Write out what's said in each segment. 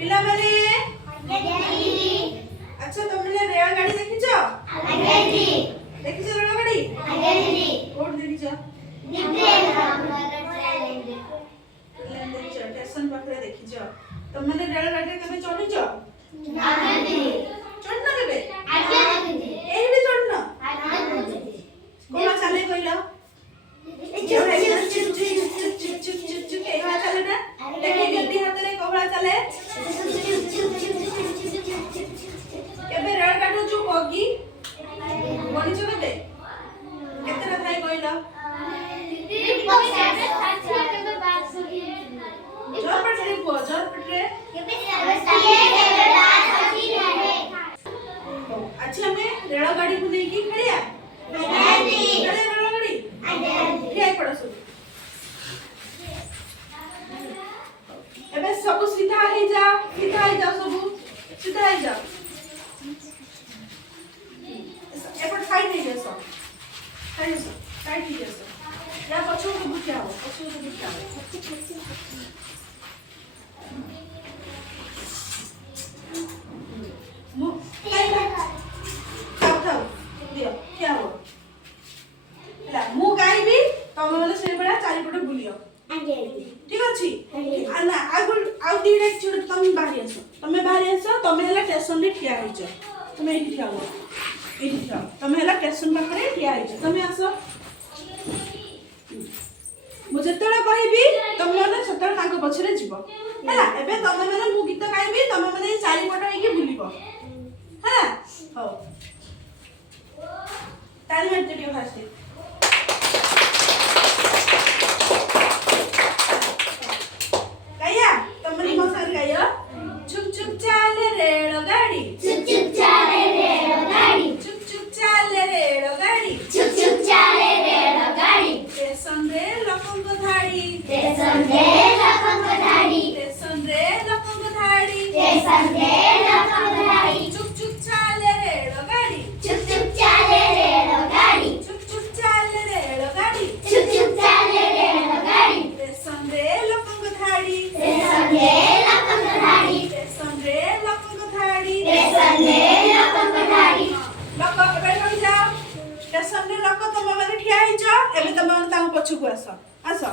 पिला माने अच्छा तुमने रेलगाड़ी देखी छो देखी छो रेलगाड़ी कोड देखी छो स्टेशन पाखरे देखी छो तुमने रेलगाड़ी केबे चढ़ी छो चढ़ना केबे एही भी चढ़ना कोला चले कइला चले ना देखी जल्दी हाथ रे कोला चले केबे रेलगाड़ी चु कोगी बनी छो केबे केतना थाई कइला जोर पटरे को जोर पटरे अच्छा हमें रेलगाड़ी को देखी खड़िया खड़े रेलगाड़ी ठीक पड़ो सब एबे सब सीधा ही जाओ सब सीधा ही जाओ एपट साइड नहीं जसो साइड ही जसो या पछो को बुझा हो पछो को बुझा हो मु खाओ दियो क्या हो ला मु गाइबी तमे वाला से बड़ा चारि पटे बुलियो ठीक अछि ना आउ दिरे छोड़ तमे बाहरी आसो तमे हला स्टेशन रे ठिया होइछ तमे एठी ठिया हो एठी ठिया तमे हला स्टेशन पाखरे ठिया होइछ तमे आसो मु जेतले कहबी तमे माने सतर ताको पछरे जीवो हला एबे तमे माने मु गीत गाइबी तमे माने चारि पट होइके बुलिबो हला हो ताली मारते दियो फास्ट गाया तमरी मसाल गाया चुप चुप चाले रेलगाड़ी चुप चुप चाले रेलगाड़ी चुप चुप चाले रेलगाड़ी चुप चुप चाले रेलगाड़ी स्टेशन रे लोकंक धाड़ी स्टेशन रे लोकंक धाड़ी स्टेशन रे लोकंक धाड़ी स्टेशन रे लोकंक धाड़ी चुप चुप चाले रेलगाड़ी चुप चुप चाले रेलगाड़ी चुप चुप चाले रेलगाड़ी चुप चुप चाले रेलगाड़ी स्टेशन रे लोकंक धाड़ी स्टेशन रे लोकंक धाड़ी स्टेशन रे लोकंक धाड़ी स्टेशन रे लोकंक धाड़ी लोक एबे कहि जाओ स्टेशन रे लोक तमे माने ठिया हिच एबे तमे माने ताको पछुको आसो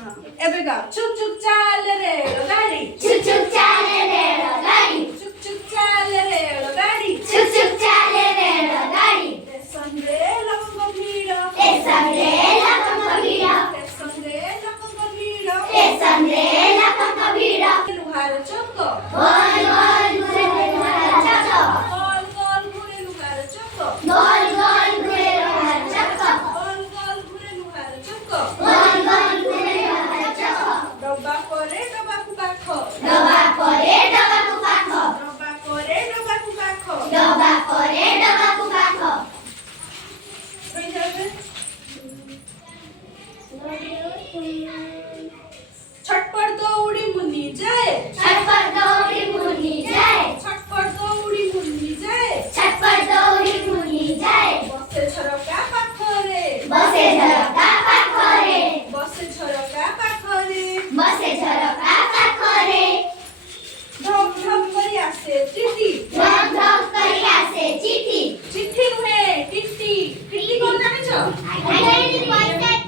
हां एबे गा चुप चुप चाले रेलगाड़ी चुप चुप चाले रेलगाड़ी चुप चुप चाले रेलगाड़ी चुप चुप चाले रेलगाड़ी स्टेशन रे लोकंक भीड़ स्टेशन रे लोकंक भीड़ स्टेशन रे लोकंक भीड़ स्टेशन रे लोकंक भीड़ लुहार चक्क गोल गोल घुरे लोहार चक्क गोल गोल घुरे लुहार चक्क गोल गोल घुरे लोहार चक्क गोल गोल घुरे लुहार चक्क गोल गोल घुरे लोहार चक्क डब्बा करे डब्बा को पाख डबा करे डबा को पाख डब्बा करे डब्बा को पाख डबा करे डबा को पाख कहि जाबे छटपट दौड़ी मुनि जाए छटपट दौड़ी मुनि जाए छटपट दौड़ी मुनि जाए छटपट दौड़ी मुनि जाए बसे झरका पाखरे बसे झरका पाखरे बसे झरका पाखरे बसे झरका पाखरे ढक ढक करी आसे टिटी ढक ढक करी आसे चिठी चिट्ठी नुहे टिटी टिटी कोन जाने छ आगे पैसा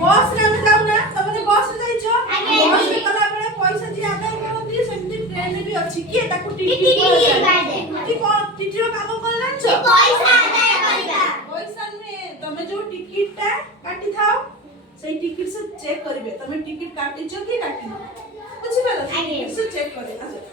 बस रे हम जाऊ ना तमने बस रे जाई छ आगे बस रे कला बेले पैसा जे आदाय करंती सेमती ट्रेन रे भी अछि के ताको टिटी टिटी बादे टिटी कोन टिटी रो काम करला छ पैसा आदाय करिबा पैसा नुहे तमे जो टिकट टा काटी थाओ सेई टिकट से चेक करिवे तमे टिकट काटी छ कि काटी न बुझि पालो आगे से चेक करे अच्छा